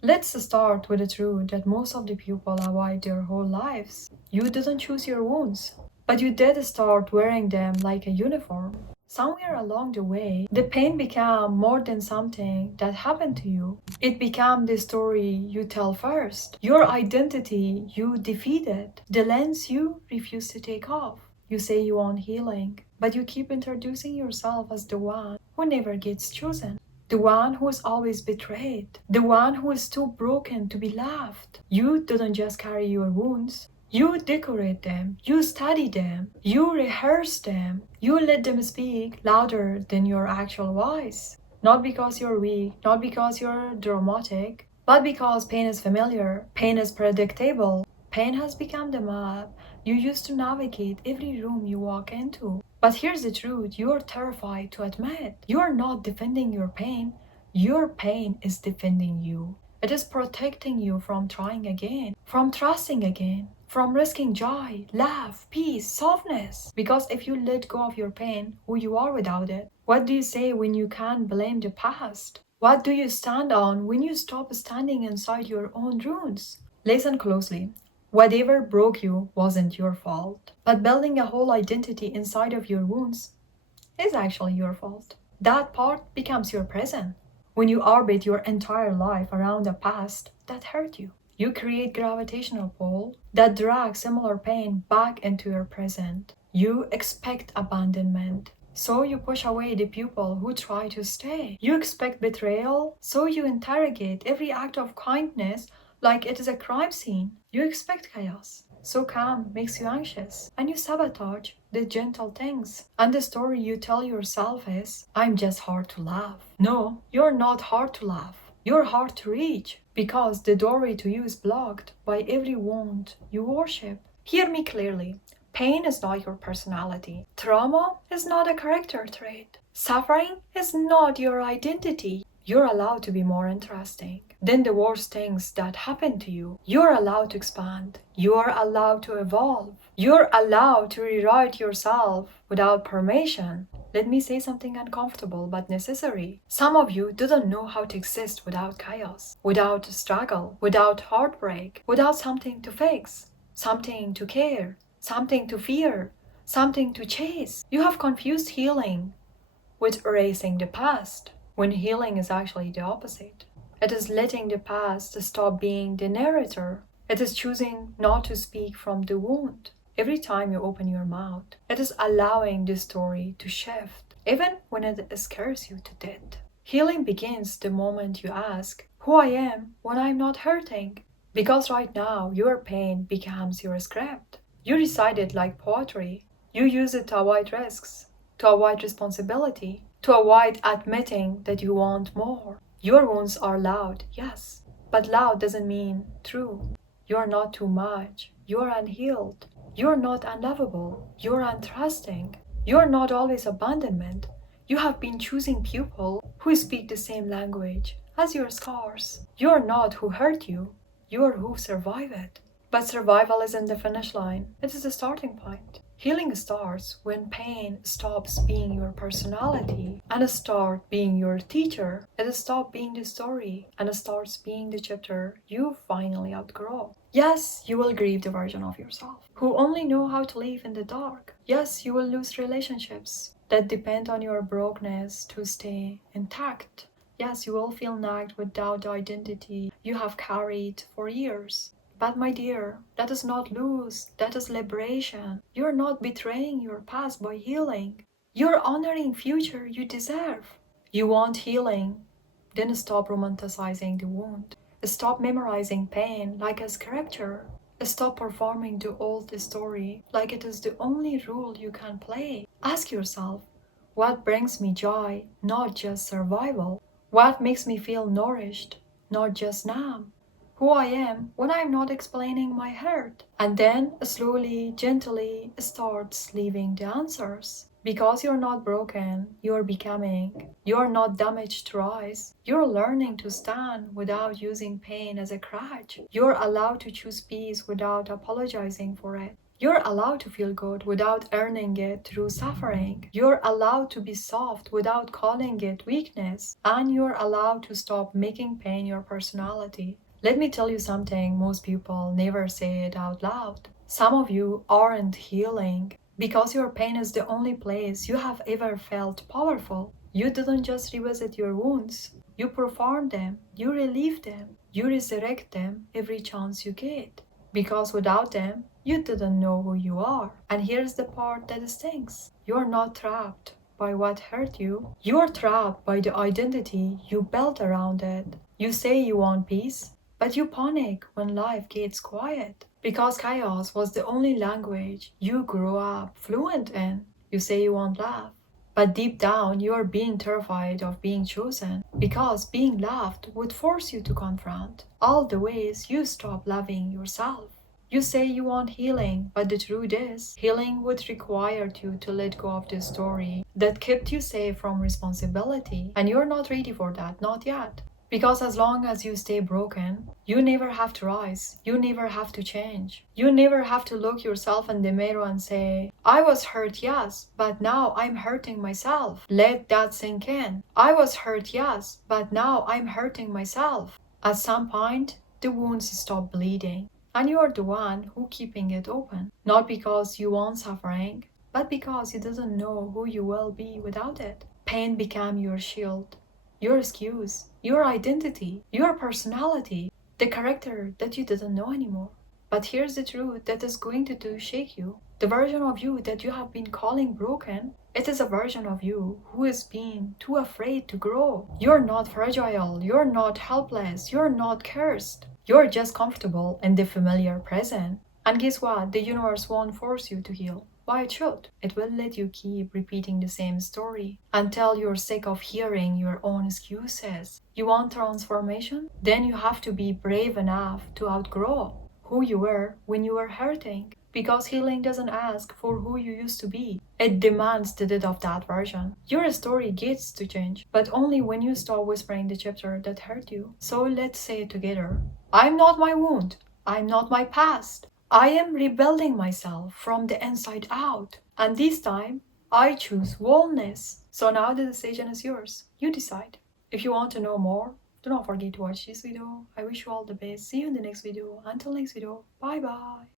Let's start with the truth that most of the people avoid their whole lives. You didn't choose your wounds, but you did start wearing them like a uniform. Somewhere along the way, the pain became more than something that happened to you. It became the story you tell first, your identity you defeated, the lens you refuse to take off. You say you want healing, but you keep introducing yourself as the one who never gets chosen. The one who is always betrayed. The one who is too broken to be loved. You didn't just carry your wounds. You decorate them, you study them, you rehearse them, you let them speak louder than your actual voice. Not because you're weak, not because you're dramatic, but because pain is familiar, pain is predictable. Pain has become the map you use to navigate every room you walk into. But here's the truth you're terrified to admit. You're not defending your pain is defending you. It is protecting you from trying again, from trusting again, from risking joy, love, peace, softness. Because if you let go of your pain, who you are without it? What do you say when you can't blame the past? What do you stand on when you stop standing inside your own ruins? Listen closely. Whatever broke you wasn't your fault. But building a whole identity inside of your wounds is actually your fault. That part becomes your present. When you orbit your entire life around a past that hurt you, you create gravitational pull that drags similar pain back into your present. You expect abandonment, so you push away the people who try to stay. You expect betrayal, so you interrogate every act of kindness like it is a crime scene. You expect chaos, so calm makes you anxious, and you sabotage the gentle things. And the story you tell yourself is, I'm just hard to love. No, you're not hard to love. You're hard to reach, because the doorway to you is blocked by every wound you worship. Hear me clearly. Pain is not your personality. Trauma is not a character trait. Suffering is not your identity. You're allowed to be more interesting than the worst things that happen to you. You're allowed to expand. You're allowed to evolve. You're allowed to rewrite yourself without permission. Let me say something uncomfortable but necessary. Some of you didn't know how to exist without chaos, without struggle, without heartbreak, without something to fix, something to care, something to fear, something to chase. You have confused healing with erasing the past, when healing is actually the opposite. It is letting the past stop being the narrator. It is choosing not to speak from the wound. Every time you open your mouth, it is allowing the story to shift, even when it scares you to death. Healing begins the moment you ask, who I am when I'm not hurting. Because right now, your pain becomes your script. You recite it like poetry. You use it to avoid risks, to avoid responsibility, to avoid admitting that you want more. Your wounds are loud, yes, but loud doesn't mean true. You're not too much. You're unhealed. You're not unlovable. You're untrusting. You're not always abandonment. You have been choosing people who speak the same language as your scars. You're not who hurt you. You're who survive it. But survival isn't the finish line. It is the starting point. Healing starts when pain stops being your personality and starts being your teacher. It stops being the story and starts being the chapter you finally outgrow. Yes, you will grieve the version of yourself who only know how to live in the dark. Yes, you will lose relationships that depend on your brokenness to stay intact. Yes, you will feel nagged without the identity you have carried for years. But my dear, that is not lose, that is liberation. You're not betraying your past by healing. You're honoring future you deserve. You want healing, then stop romanticizing the wound. Stop memorizing pain like a scripture. Stop performing the old story like it is the only role you can play. Ask yourself, what brings me joy, not just survival? What makes me feel nourished, not just numb? Who I am when I'm not explaining my hurt. And then slowly, gently starts leaving the answers. Because you're not broken, you're becoming. You're not damaged to rise. You're learning to stand without using pain as a crutch. You're allowed to choose peace without apologizing for it. You're allowed to feel good without earning it through suffering. You're allowed to be soft without calling it weakness. And you're allowed to stop making pain your personality. Let me tell you something most people never say it out loud. Some of you aren't healing because your pain is the only place you have ever felt powerful. You didn't just revisit your wounds, you perform them, you relieve them, you resurrect them every chance you get. Because without them, you didn't know who you are. And here's the part that stings. You're not trapped by what hurt you. You're trapped by the identity you built around it. You say you want peace, but you panic when life gets quiet. Because chaos was the only language you grew up fluent in. You say you want love, but deep down, you are being terrified of being chosen because being loved would force you to confront all the ways you stop loving yourself. You say you want healing, but the truth is, healing would require you to let go of the story that kept you safe from responsibility, and you're not ready for that, not yet. Because as long as you stay broken, you never have to rise. You never have to change. You never have to look yourself in the mirror and say, I was hurt, yes, but now I'm hurting myself. Let that sink in. I was hurt, yes, but now I'm hurting myself. At some point, the wounds stop bleeding, and you're the one who keeping it open. Not because you want suffering, but because you didn't know who you will be without it. Pain became your shield, your excuse, your identity, your personality, the character that you didn't know anymore. But here's the truth that is going to shake you. The version of you that you have been calling broken, it is a version of you who is being too afraid to grow. You're not fragile, you're not helpless, you're not cursed. You're just comfortable in the familiar present. And guess what? The universe won't force you to heal. Why it should? It will let you keep repeating the same story until you're sick of hearing your own excuses. You want transformation? Then you have to be brave enough to outgrow who you were when you were hurting. Because healing doesn't ask for who you used to be. It demands the death of that version. Your story gets to change, but only when you stop whispering the chapter that hurt you. So let's say it together. I'm not my wound. I'm not my past. I am rebuilding myself from the inside out. And this time, I choose wholeness. So now the decision is yours. You decide. If you want to know more, do not forget to watch this video. I wish you all the best. See you in the next video. Until next video, bye bye.